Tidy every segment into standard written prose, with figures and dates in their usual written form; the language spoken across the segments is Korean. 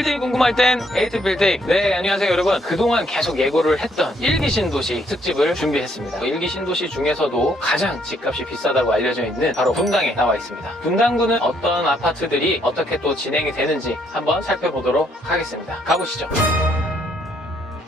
빌딩이 궁금할 땐 에이트 빌딩. 네, 안녕하세요 여러분. 그동안 계속 예고를 했던 일기 신도시 특집을 준비했습니다. 일기 신도시 중에서도 가장 집값이 비싸다고 알려져 있는 바로 분당에 나와 있습니다. 분당구는 어떤 아파트들이 어떻게 또 진행이 되는지 한번 살펴보도록 하겠습니다. 가보시죠.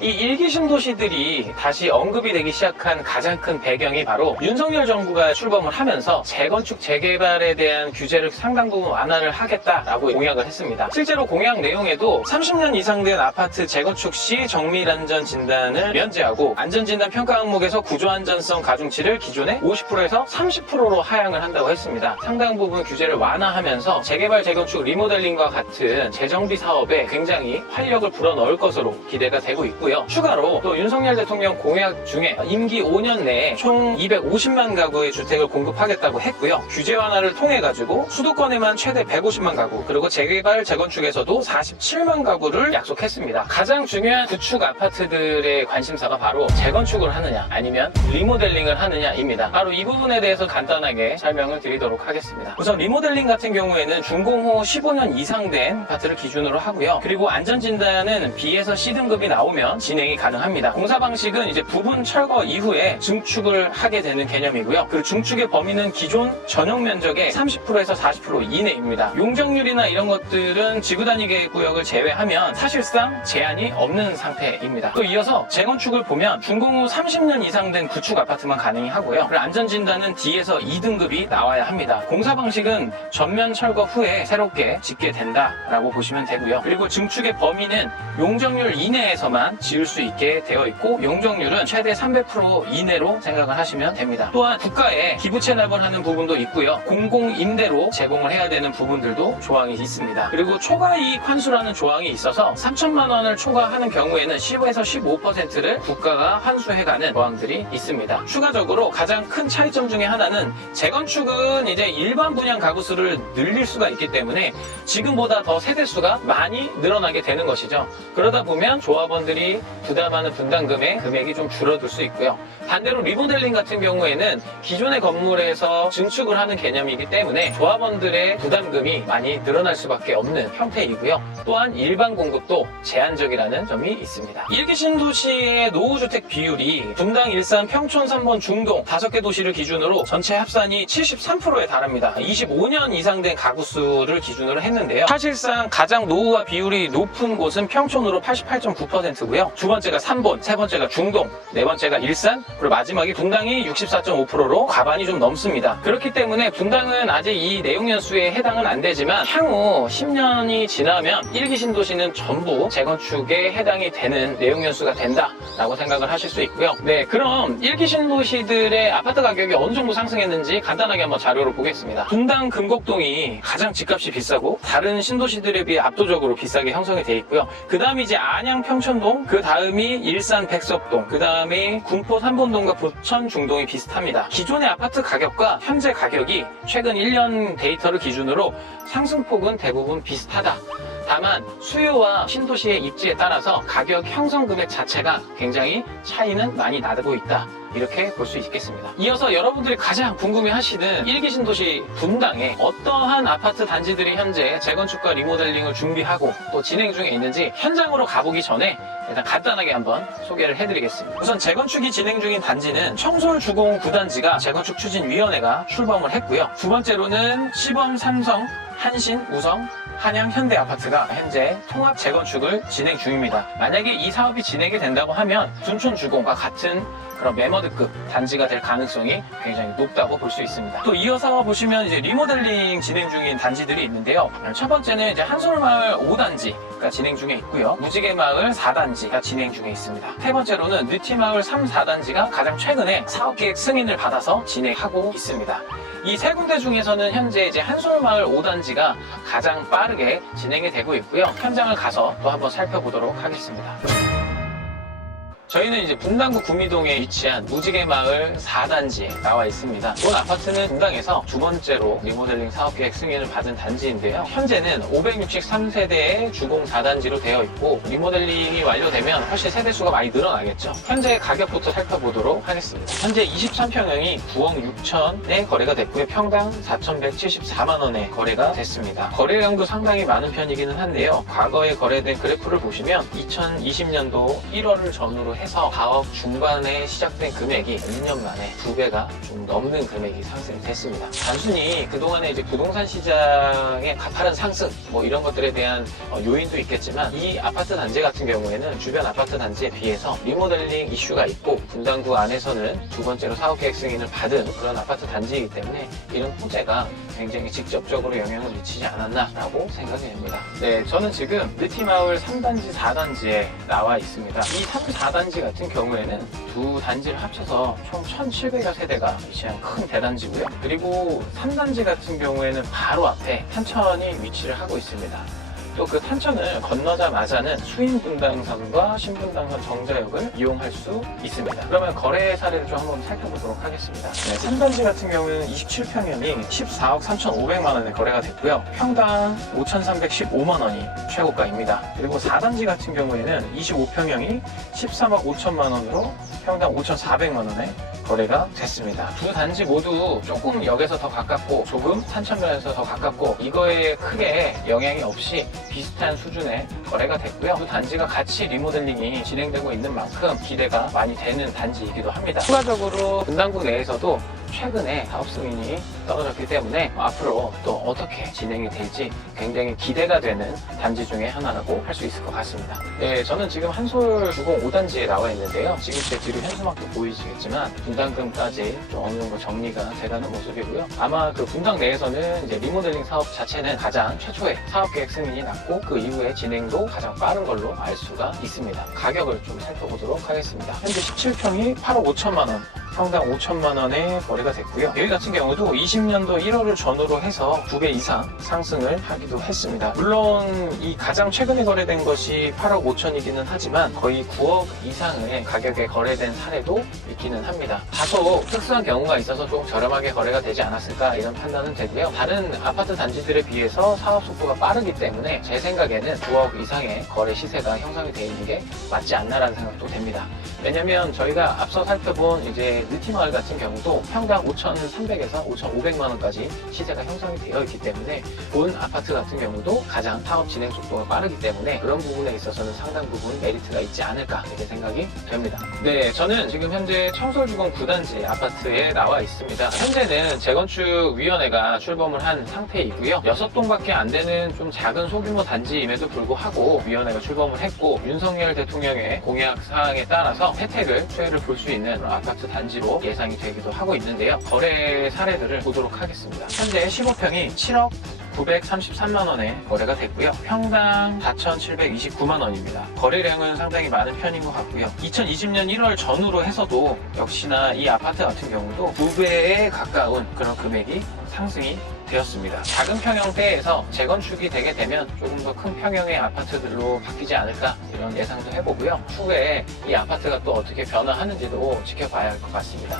이 일기 신도시들이 다시 언급이 되기 시작한 가장 큰 배경이 바로 윤석열 정부가 출범을 하면서 재건축 재개발에 대한 규제를 상당 부분 완화를 하겠다라고 공약을 했습니다. 실제로 공약 내용에도 30년 이상 된 아파트 재건축 시 정밀 안전 진단을 면제하고 안전진단 평가 항목에서 구조 안전성 가중치를 기존의 50%에서 30%로 하향을 한다고 했습니다. 상당 부분 규제를 완화하면서 재개발 재건축 리모델링과 같은 재정비 사업에 굉장히 활력을 불어넣을 것으로 기대가 되고 있고요. 추가로 또 윤석열 대통령 공약 중에 임기 5년 내에 총 250만 가구의 주택을 공급하겠다고 했고요. 규제 완화를 통해 가지고 수도권에만 최대 150만 가구, 그리고 재개발 재건축에서도 47만 가구를 약속했습니다. 가장 중요한 구축 아파트들의 관심사가 바로 재건축을 하느냐 아니면 리모델링을 하느냐입니다. 바로 이 부분에 대해서 간단하게 설명을 드리도록 하겠습니다. 우선 리모델링 같은 경우에는 준공후 15년 이상 된 아파트를 기준으로 하고요. 그리고 안전진단은 B에서 C등급이 나오면 진행이 가능합니다. 공사 방식은 이제 부분 철거 이후에 증축을 하게 되는 개념이고요. 그 증축의 범위는 기존 전용 면적의 30%에서 40% 이내입니다. 용적률이나 이런 것들은 지구단위 계획 구역을 제외하면 사실상 제한이 없는 상태입니다. 또 이어서 재건축을 보면 준공 후 30년 이상 된 구축 아파트만 가능히 하고요. 그리고 안전진단은 D에서 2등급이 나와야 합니다. 공사 방식은 전면 철거 후에 새롭게 짓게 된다라고 보시면 되고요. 그리고 증축의 범위는 용적률 이내에서만 지을 수 있게 되어 있고 용적률은 최대 300% 이내로 생각을 하시면 됩니다. 또한 국가에 기부 체납을 하는 부분도 있고요. 공공임대로 제공을 해야 되는 부분들도 조항이 있습니다. 그리고 초과이익 환수라는 조항이 있어서 3천만 원을 초과하는 경우에는 10에서 15%를 국가가 환수해가는 조항들이 있습니다. 추가적으로 가장 큰 차이점 중에 하나는 재건축은 이제 일반 분양 가구 수를 늘릴 수가 있기 때문에 지금보다 더 세대수가 많이 늘어나게 되는 것이죠. 그러다 보면 조합원들이 부담하는 분담금의 금액이 좀 줄어들 수 있고요. 반대로 리모델링 같은 경우에는 기존의 건물에서 증축을 하는 개념이기 때문에 조합원들의 부담금이 많이 늘어날 수밖에 없는 형태이고요. 또한 일반 공급도 제한적이라는 점이 있습니다. 일기 신도시의 노후주택 비율이 분당, 일산, 평촌, 3번, 중동 5개 도시를 기준으로 전체 합산이 73%에 달합니다. 25년 이상 된 가구 수를 기준으로 했는데요. 사실상 가장 노후화 비율이 높은 곳은 평촌으로 88.9%고요. 두 번째가 3번, 세 번째가 중동, 네 번째가 일산, 그리고 마지막이 분당이 64.5%로 과반이 좀 넘습니다. 그렇기 때문에 분당은 아직 이 내용 연수에 해당은 안 되지만 향후 10년이 지나면 일기 신도시는 전부 재건축에 해당이 되는 내용 연수가 된다라고 생각을 하실 수 있고요. 네, 그럼 일기 신도시들의 아파트 가격이 어느 정도 상승했는지 간단하게 한번 자료를 보겠습니다. 분당 금곡동이 가장 집값이 비싸고 다른 신도시들에 비해 압도적으로 비싸게 형성이 되어 있고요. 그 다음이 이제 안양 평촌동, 그 다음이 일산 백석동, 그 다음에 군포 삼본동과 부천 중동이 비슷합니다. 기존의 아파트 가격과 현재 가격이 최근 1년 데이터를 기준으로 상승폭은 대부분 비슷하다. 다만 수요와 신도시의 입지에 따라서 가격 형성 금액 자체가 굉장히 차이는 많이 나고 있다. 이렇게 볼 수 있겠습니다. 이어서 여러분들이 가장 궁금해하시는 일기 신도시 분당에 어떠한 아파트 단지들이 현재 재건축과 리모델링을 준비하고 또 진행 중에 있는지 현장으로 가보기 전에 일단 간단하게 한번 소개를 해드리겠습니다. 우선 재건축이 진행 중인 단지는 청솔주공 9단지가 재건축추진위원회가 출범을 했고요. 두 번째로는 시범 삼성, 한신, 우성, 한양, 현대 아파트가 현재 통합 재건축을 진행 중입니다. 만약에 이 사업이 진행이 된다고 하면 둔촌주공과 같은 그런 매머드급 단지가 될 가능성이 굉장히 높다고 볼 수 있습니다. 또 이어서 보시면 이제 리모델링 진행 중인 단지들이 있는데요. 첫 번째는 이제 한솔마을 5단지가 진행 중에 있고요. 무지개마을 4단지가 진행 중에 있습니다. 세 번째로는 느티마을 3, 4단지가 가장 최근에 사업계획 승인을 받아서 진행하고 있습니다. 이 세 군데 중에서는 현재 이제 한솔마을 5단지가 가장 빠르게 진행이 되고 있고요. 현장을 가서 또 한번 살펴보도록 하겠습니다. 저희는 이제 분당구 구미동에 위치한 무지개마을 4단지에 나와 있습니다. 본 아파트는 분당에서 두 번째로 리모델링 사업계획 승인을 받은 단지인데요. 현재는 563세대의 주공 4단지로 되어 있고 리모델링이 완료되면 훨씬 세대수가 많이 늘어나겠죠. 현재 가격부터 살펴보도록 하겠습니다. 현재 23평형이 9억 6천에 거래가 됐고요. 평당 4,174만원에 거래가 됐습니다. 거래량도 상당히 많은 편이기는 한데요. 과거에 거래된 그래프를 보시면 2020년도 1월을 전후로 해서 4억 중반에 시작된 금액이 2년 만에 2배가 좀 넘는 금액이 상승이 됐습니다. 단순히 그동안에 이제 부동산 시장의 가파른 상승 뭐 이런 것들에 대한 요인도 있겠지만 이 아파트 단지 같은 경우에는 주변 아파트 단지에 비해서 리모델링 이슈가 있고 분당구 안에서는 두 번째로 사업계획 승인을 받은 그런 아파트 단지이기 때문에 이런 호재가 굉장히 직접적으로 영향을 미치지 않았나라고 생각이 됩니다. 네, 저는 지금 느티마을 3단지, 4단지에 나와 있습니다. 이 3, 4단지 같은 경우에는 두 단지를 합쳐서 총 1,700여 세대가 위치한 큰 대단지고요. 그리고 3단지 같은 경우에는 바로 앞에 탄천이 위치를 하고 있습니다. 또 그 탄천을 건너자마자는 수인분당선과 신분당선 정자역을 이용할 수 있습니다. 그러면 거래 사례를 좀 한번 살펴보도록 하겠습니다. 네, 3단지 같은 경우는 27평형이 14억 3,500만원에 거래가 됐고요. 평당 5,315만원이 최고가입니다. 그리고 4단지 같은 경우에는 25평형이 13억 5천만원으로 평당 5,400만원에 거래가 됐습니다. 두 단지 모두 조금 역에서 더 가깝고 조금 탄천면에서 더 가깝고 이거에 크게 영향이 없이 비슷한 수준의 거래가 됐고요. 두 단지가 같이 리모델링이 진행되고 있는 만큼 기대가 많이 되는 단지이기도 합니다. 추가적으로 분당구 내에서도 최근에 사업 승인이 떨어졌기 때문에 앞으로 또 어떻게 진행이 될지 굉장히 기대가 되는 단지 중에 하나라고 할 수 있을 것 같습니다. 네, 저는 지금 한솔 주공 5단지에 나와 있는데요. 지금 제 뒤로 현수막도 보이시겠지만 분당금까지 좀 어느 정도 정리가 돼가는 모습이고요. 아마 그 분당 내에서는 이제 리모델링 사업 자체는 가장 최초의 사업계획 승인이 났고 그 이후에 진행도 가장 빠른 걸로 알 수가 있습니다. 가격을 좀 살펴보도록 하겠습니다. 현재 17평이 8억 5천만 원, 평당 5천만 원에 거래가 됐고요. 여기 같은 경우도 20년도 1월을 전후로 해서 2배 이상 상승을 하기도 했습니다. 물론 이 가장 최근에 거래된 것이 8억 5천이기는 하지만 거의 9억 이상의 가격에 거래된 사례도 있기는 합니다. 다소 특수한 경우가 있어서 조금 저렴하게 거래가 되지 않았을까 이런 판단은 되고요. 다른 아파트 단지들에 비해서 사업 속도가 빠르기 때문에 제 생각에는 9억 이상의 거래 시세가 형성이 되어 있는 게 맞지 않나라는 생각도 됩니다. 왜냐면 저희가 앞서 살펴본 이제 느티마을 같은 경우도 평당 5,300에서 5,500만 원까지 시세가 형성이 되어 있기 때문에 본 아파트 같은 경우도 가장 사업 진행 속도가 빠르기 때문에 그런 부분에 있어서는 상당 부분 메리트가 있지 않을까 이렇게 생각이 됩니다. 네, 저는 지금 현재 청솔주공 9단지 아파트에 나와 있습니다. 현재는 재건축위원회가 출범을 한 상태이고요. 6동밖에 안 되는 좀 작은 소규모 단지임에도 불구하고 위원회가 출범을 했고 윤석열 대통령의 공약 사항에 따라서 혜택을 수혜를 볼 수 있는 아파트 단지로 예상이 되기도 하고 있는데요. 거래 사례들을 보도록 하겠습니다. 현재 15평이 7억 933만 원에 거래가 됐고요. 평당 4,729만 원입니다. 거래량은 상당히 많은 편인 것 같고요. 2020년 1월 전후로 해서도 역시나 이 아파트 같은 경우도 2배에 가까운 그런 금액이 상승이 되었습니다. 작은 평형대에서 재건축이 되게 되면 조금 더 큰 평형의 아파트들로 바뀌지 않을까 이런 예상도 해보고요. 추후에 이 아파트가 또 어떻게 변화하는지도 지켜봐야 할 것 같습니다.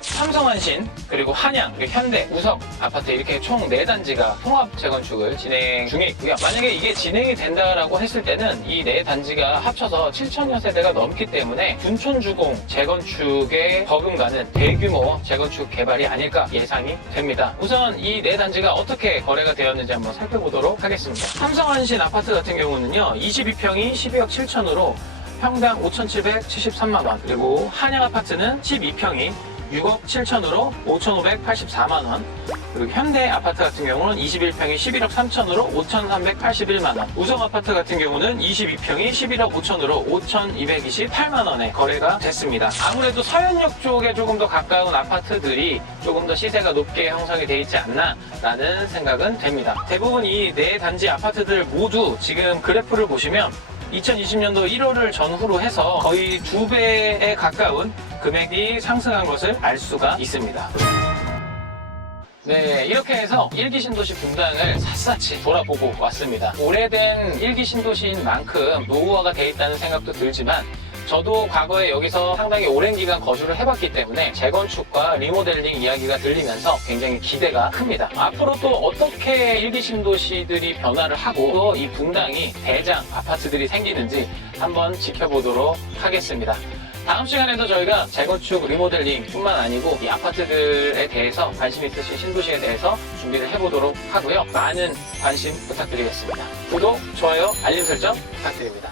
삼성한신, 그리고 한양, 그리고 현대, 우석 아파트 이렇게 총 4단지가 통합 재건축을 진행 중에 있고요. 만약에 이게 진행이 된다라고 했을 때는 이 4단지가 합쳐서 7천여 세대가 넘기 때문에 둔촌주공 재건축에 버금가는 대규모 재건축 개발이 아닐까 예상이 됩니다. 우선 이 4단지가 어떻게 거래가 되었는지 한번 살펴보도록 하겠습니다. 삼성한신 아파트 같은 경우는요, 22평이 12억 7천으로 평당 5,773만 원, 그리고 한양 아파트는 12평이 6억 7천으로 5,584만원, 그리고 현대 아파트 같은 경우는 21평이 11억 3천으로 5,381만원, 우성 아파트 같은 경우는 22평이 11억 5천으로 5,228만원에 거래가 됐습니다. 아무래도 서현역 쪽에 조금 더 가까운 아파트들이 조금 더 시세가 높게 형성이 되어 있지 않나 라는 생각은 됩니다. 대부분 이 4단지 아파트들 모두 지금 그래프를 보시면 2020년도 1월을 전후로 해서 거의 2배에 가까운 금액이 상승한 것을 알 수가 있습니다. 네, 이렇게 해서 일기 신도시 분당을 샅샅이 돌아보고 왔습니다. 오래된 일기 신도시인 만큼 노후화가 돼 있다는 생각도 들지만 저도 과거에 여기서 상당히 오랜 기간 거주를 해봤기 때문에 재건축과 리모델링 이야기가 들리면서 굉장히 기대가 큽니다. 앞으로 또 어떻게 일기 신도시들이 변화를 하고 또 이 분당이 대장 아파트들이 생기는지 한번 지켜보도록 하겠습니다. 다음 시간에도 저희가 재건축, 리모델링 뿐만 아니고 이 아파트들에 대해서 관심 있으신 신도시에 대해서 준비를 해보도록 하고요. 많은 관심 부탁드리겠습니다. 구독, 좋아요, 알림 설정 부탁드립니다.